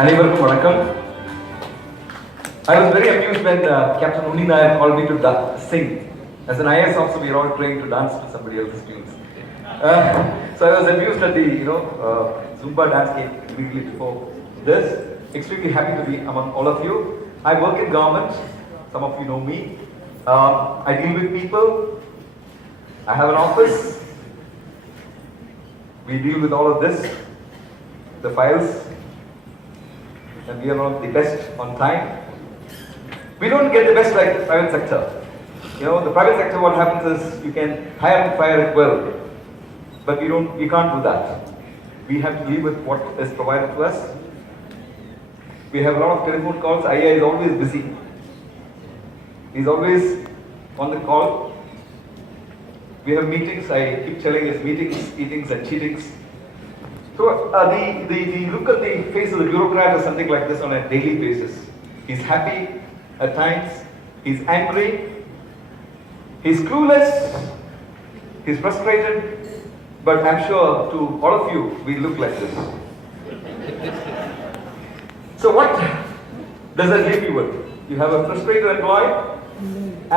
அனைவருக்கும் வணக்கம். I was very amused when Captain Uni Nair called me to sing. As an IAS officer, we are all trained to dance to somebody else's tunes. So I was amused at the Zumba dance game immediately before this. Extremely happy to be among all of you. I work in government. Some of you know me. I deal with people. I have an office. We deal with all of this, the files, and we are one of the best on time. We don't get the best like the private sector. The private sector, what happens is you can hire and fire it well, but we can't do that. We have to deal with what is provided to us. We have a lot of telephone calls. IA is always busy. He's always on the call. We have meetings. I keep telling us meetings, eatings and cheatings. So the look at the face of the bureaucrat is something like this on a daily basis. He's happy at times. He's angry. He's clueless. He's frustrated. But I'm sure to all of you, we look like this. So what does that leave you with? You have a frustrated employee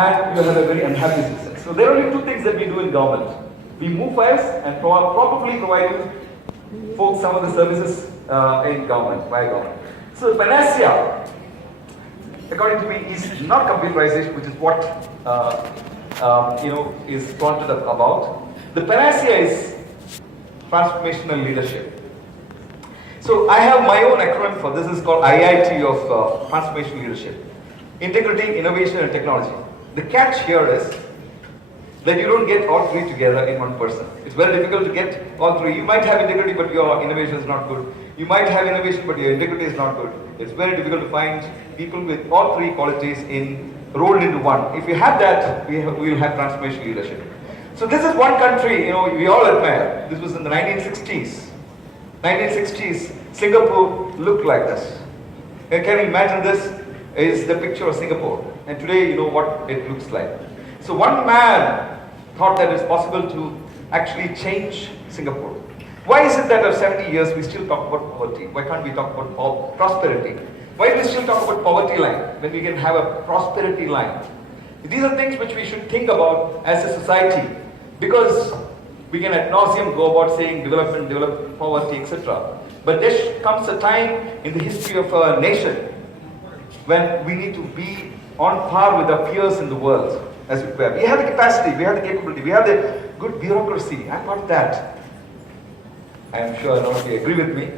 and you have a very unhappy citizen. So there are only two things that we do in government. We move files and probably provide you folks some of the services in government, via government. So the panacea, according to me, is not computerization, which is what is fronted about. The panacea is transformational leadership. So I have my own acronym for this. Is called IIT of transformational leadership: integrity, innovation, and technology. The catch here is that you don't get all three together in one person. It's very difficult to get all three. You might have integrity, but your innovation is not good. You might have innovation, but your integrity is not good. It's very difficult to find people with all three qualities rolled into one. If you have that, we will have transformational leadership. So this is one country, we all admire. This was in the 1960s. 1960s, Singapore looked like this. Can you imagine this is the picture of Singapore? And today, you know what it looks like. So one man thought that it's possible to actually change Singapore. Why is it that after 70 years we still talk about poverty? Why can't we talk about prosperity? Why do we still talk about poverty line when we can have a prosperity line? These are things which we should think about as a society, because we can ad nauseum go about saying development, poverty, etc. But there comes a time in the history of a nation when we need to be on par with our peers in the world. As we were. We have the capacity, we have the capability, we have the good bureaucracy. I'm not that. I am sure none of you agree with me.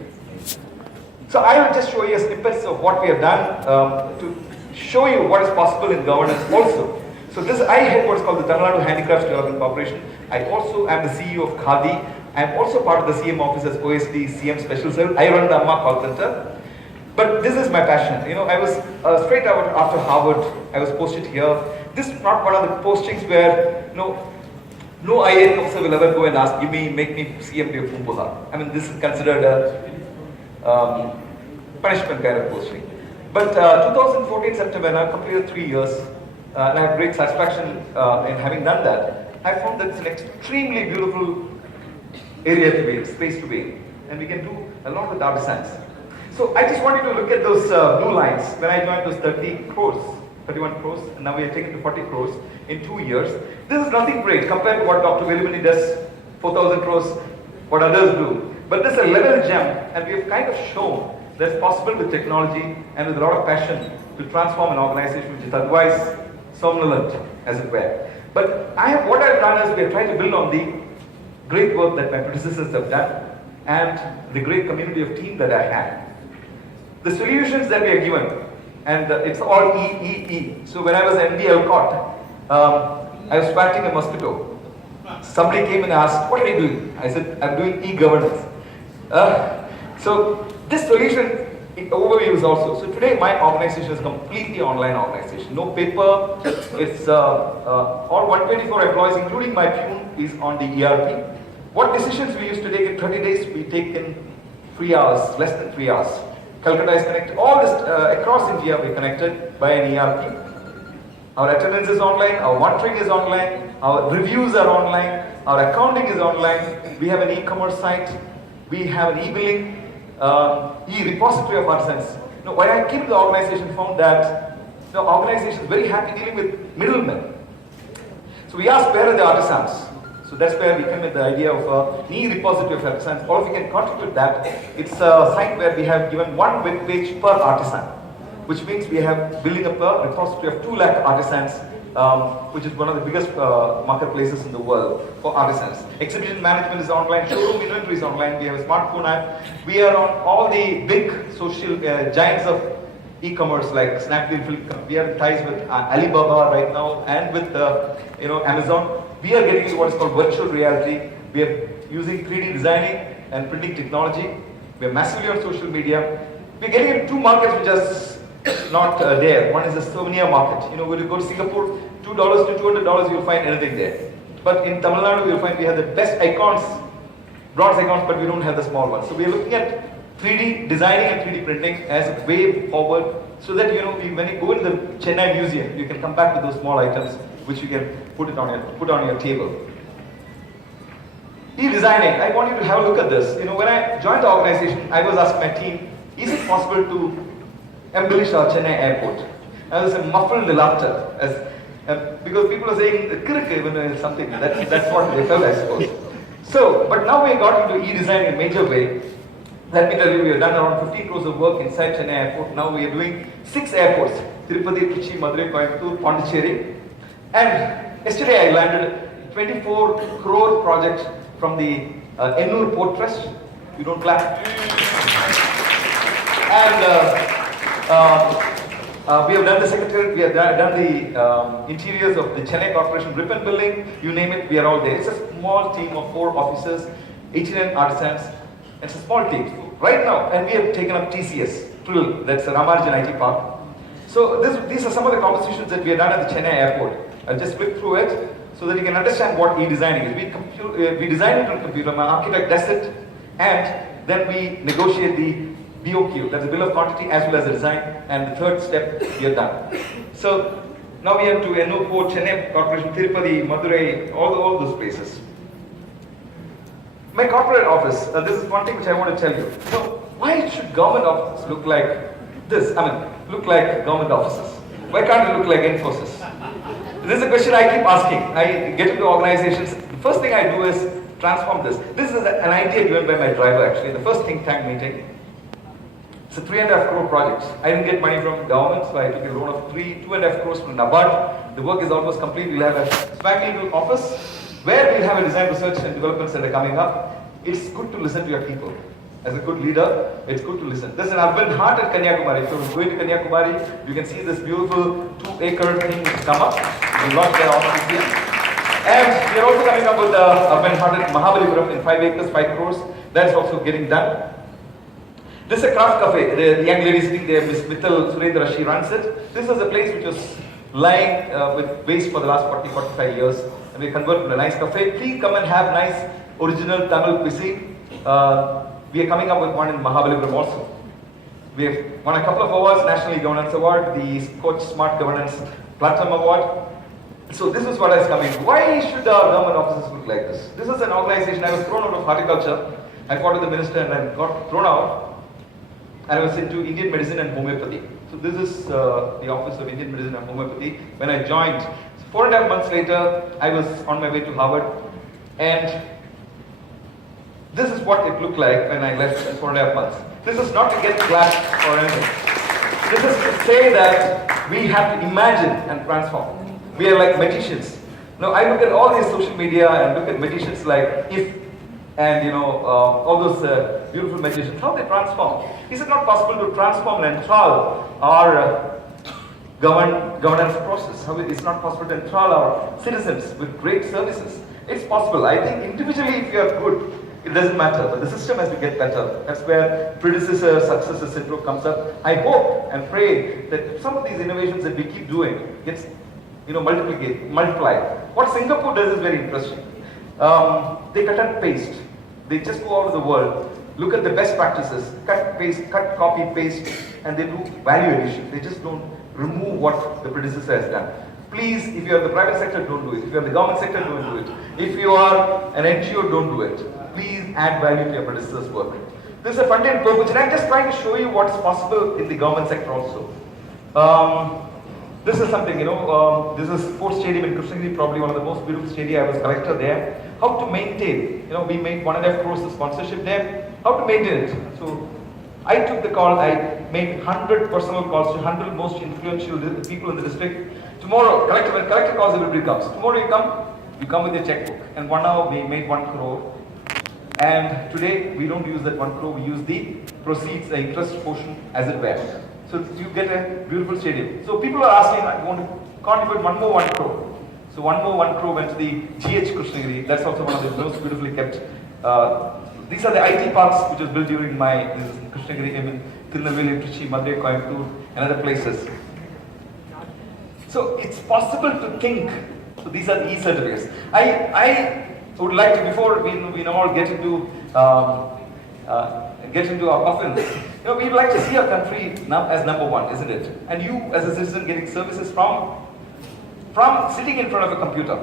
So I will just show you snippets of what we have done to show you what is possible in governance also. So this I head what's called the Tamil Nadu Handicrafts Development Corporation. I also am the CEO of Khadi. I am also part of the CM office as OSD, CM Special Cell. I run the Amma call center. But this is my passion. I was straight out after Harvard. I was posted here. This is not one of the postings where no IAS officer will ever go and ask, make me CM of Mumbuha. I mean, this is considered a punishment kind of posting. But 2014 September, and I've completed 3 years, and I have great satisfaction in having done that. I found that it's an extremely beautiful area to be, space to be, and we can do a lot with artisans. So I just want you to look at those blue lines. When I joined, those 31 crores, and now we are taking to 40 crores in 2 years. This is nothing great compared to what Dr. Velimani does, 4,000 crores, what others do. But this is a level gem, and we have kind of shown that it's possible with technology and with a lot of passion to transform an organization which is otherwise somnolent, as it were. But what I've done is we are trying to build on the great work that my predecessors have done and the great community of team that I had. The solutions that we are given, and it's all E. So when I was MD Elcott, I was fighting a mosquito. Somebody came and asked, "What are you doing?" I said, "I'm doing e-governance." So this solution overview is also. So today my organization is completely online organization. No paper. It's all 124 employees, including my pune, is on the ERP. What decisions we used to take in 30 days, we take in 3 hours, less than 3 hours. Calcutta is connected. All this across India we're connected by an ERP. Our attendance is online, our monitoring is online, our reviews are online, our accounting is online. We have an e-commerce site, we have an e-billing, e-repository of artisans. When I came to the organization, found that the organization is very happy dealing with middlemen. So we asked, where are the artisans? So that's where we came with the idea of e-repository of artisans. All of you can contribute that. It's a site where we have given one web page per artisan, which means we have building up a repository of 2 lakh artisans, which is one of the biggest marketplaces in the world for artisans. Exhibition management is online, showroom inventory is online, we have a smartphone app. We are on all the big social giants of e-commerce like Snapdeal. We have ties with Alibaba right now and with Amazon. We are getting into what is called virtual reality. We are using 3D designing and printing technology. We are massively on social media. We are getting into 2 markets which are not there. One is the souvenir market. When you go to Singapore, $2 to $200, you'll find anything there. But in Tamil Nadu, you'll find we have the best icons, bronze icons, but we don't have the small ones. So we are looking at 3D designing and 3D printing as a way forward, so that when you go into the Chennai Museum, you can come back with those small items which you can put on your table. E-designing, I want you to have a look at this. When I joined the organization, I was asking my team, is it possible to embellish our Chennai airport? I was muffled laughter because people are saying something. That's what they felt, I suppose. So, but now we got into e-design in a major way. Let me tell you, we have done around 15 crores of work inside Chennai airport. Now we are doing 6 airports: Tirupati, Trichy, Madurai, Coimbatore, Pondicherry. And yesterday I landed a 24 crore project from the Ennur Port Trust. You don't clap. And we have done the secretariat, we have done the interiors of the Chennai Corporation ribbon building, you name it, we are all there. It's a small team of 4 officers, 89 artisans. It's a small team. Right now, and we have taken up TCS, Trill, that's the Ramanujan IT Park. So these are some of the compositions that we have done at the Chennai airport. I'll just flip through it so that you can understand what e-designing is. We design it on computer, my architect does it, and then we negotiate the BOQ, that's the bill of quantity, as well as the design, and the third step we are done. So now we have to Ennur Port, Chennai Corporation, Tirupati, Madurai, all those places. My corporate office, this is one thing which I want to tell you. So why should government offices look like this? Look like government offices. Why can't it look like Infosys? This is a question I keep asking. I get into organizations. The first thing I do is transform this. This is an idea given by my driver actually, the first think tank meeting. It's a 3.5 crore project. I didn't get money from government, so I took a loan of 2.5 crores from NABARD. The work is almost complete. We'll have a swanky little office where we'll have a design research and development center coming up. It's good to listen to your people. As a good leader, it's good to listen. There's an urban heart at Kanyakumari. So going to Kanyakumari, you can see this beautiful 2-acre thing which come up. We launched their office here. And we are also coming up with the urban heart at Mahabalipuram in 5 acres, 5 crores. That's also getting done. This is a craft cafe. The young lady sitting there, Miss Mittal Surendra, she runs it. This is a place which was lying with waste for the last 40-45 years. And we converted to a nice cafe. Please come and have nice original Tamil cuisine. We are coming up with one in Mahabalipuram also. We have won a couple of awards, National Governance Award, the Coach Smart Governance Platinum Award. So this is what is coming. Why should our government offices look like this? This is an organization, I was thrown out of horticulture. I fought with the minister and I got thrown out. And I was into Indian medicine and homeopathy. So this is the office of Indian medicine and homeopathy. When I joined, 4.5 months later, I was on my way to Harvard. And this is what it looked like when I left in 4.5 months. This is not to get clapped or anything. This is to say that we have to imagine and transform. We are like magicians. Now I look at all these social media and look at magicians like If and all those beautiful magicians, how they transform. Is it not possible to transform and enthrall our governance process? How it's not possible to enthrall our citizens with great services? It's possible. I think individually if you are good, it doesn't matter, but the system has to get better. That's where predecessor, successor syndrome comes up. I hope and pray that some of these innovations that we keep doing gets multiplied. What Singapore does is very interesting. They cut and paste. They just go out of the world, look at the best practices, cut, paste, cut, copy, paste, and they do value addition. They just don't remove what the predecessor has done. Please, if you are the private sector, don't do it. If you are the government sector, don't do it. If you are an NGO, don't do it. Please add value to your predecessor's work. This is a front-end purpose, and I'm just trying to show you what's possible in the government sector also. This is something, this is sports stadium in Krishnagiri, probably one of the most beautiful stadia. I was collector there. How to maintain, we made 1.5 crores of sponsorship there. How to maintain it? So I took the call, I made 100 personal calls to 100 most influential people in the district. Tomorrow, when collector calls, everybody comes. Tomorrow you come with your checkbook. And 1 hour we made 1 crore. And today we don't use that 1 crore, we use the proceeds, the interest portion as it were. So you get a beautiful stadium. So people are asking, I want to contribute 1 more 1 crore. So 1 more 1 crore went to the GH Krishnagiri. That's also one of the most beautifully kept. These are the IT parks which was built during my Krishnagiri, Tirunelveli, Trichy, Madurai, Coimbatore, and other places. So it's possible to think. So these are the e-certificates. I would like to, before we all get into our coffins, we'd like to see our country now as number one, isn't it? And you, as a citizen, getting services from sitting in front of a computer.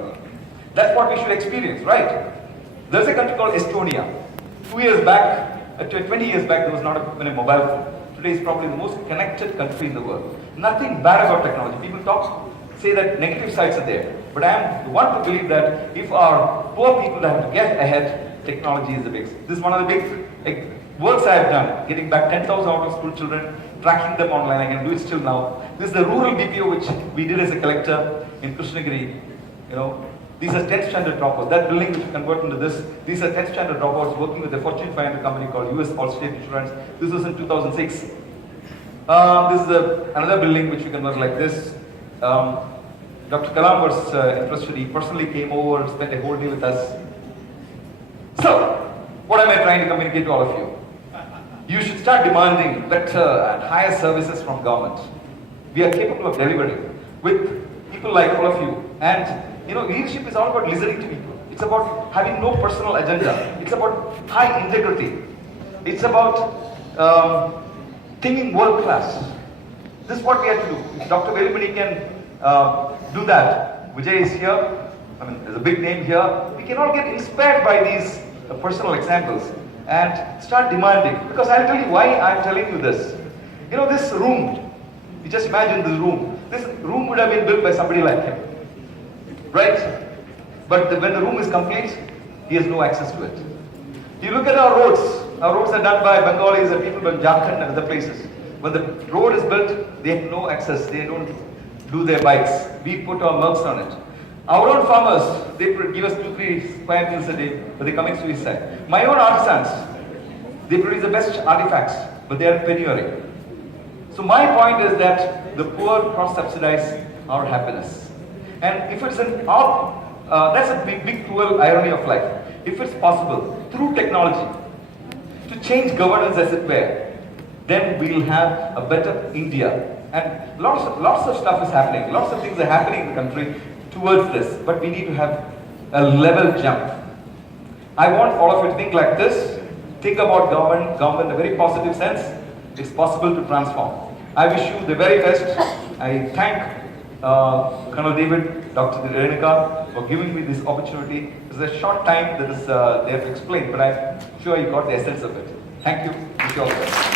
That's what we should experience, right? There's a country called Estonia. 20 years back, there was not even a mobile phone. Today is probably the most connected country in the world. Nothing bad about technology. People say that negative sides are there. But I am the one to believe that if our poor people have to get ahead, technology is the big. This is one of the big works I have done, getting back 10,000 out of school children, tracking them online. I can do it still now. This is the rural BPO which we did as a collector in Krishnagiri. These are 10th standard dropouts. That building which we convert into this, these are 10th standard dropouts working with a Fortune 500 company called US Allstate Insurance. This was in 2006. This is another building which we convert like this. Dr. Kalam was interested. He personally came over, spent a whole day with us. So, what am I trying to communicate to all of you? You should start demanding better and higher services from government. We are capable of delivering with people like all of you. And leadership is all about listening to people. It's about having no personal agenda. It's about high integrity. It's about thinking world class. This is what we have to do. If Dr. Velumani can do that. Vijay is here. There's a big name here. We can all get inspired by these personal examples and start demanding. Because I'll tell you why I'm telling you this. This room, you just imagine this room. This room would have been built by somebody like him. Right? But when the room is complete, he has no access to it. You look at our roads. Our roads are done by Bengalis and people from Jharkhand and other places. When the road is built, they have no access. They don't do their bikes. We put our milks on it. Our own farmers, they give us 2-3 square meals a day, but they're coming suicide. My own artisans, they produce the best artifacts, but they are penury. So my point is that the poor cross-subsidize our happiness. And if it's that's a big cruel irony of life. If it's possible, through technology, to change governance as it were, then we'll have a better India. And lots of stuff is happening. Lots of things are happening in the country towards this. But we need to have a level jump. I want all of you to think like this. Think about government in a very positive sense. It's possible to transform. I wish you the very best. I thank Colonel David, Dr. Renuka for giving me this opportunity. It's a short time that is there to explain, but I'm sure you got the essence of it. Thank you. Wish you all the best.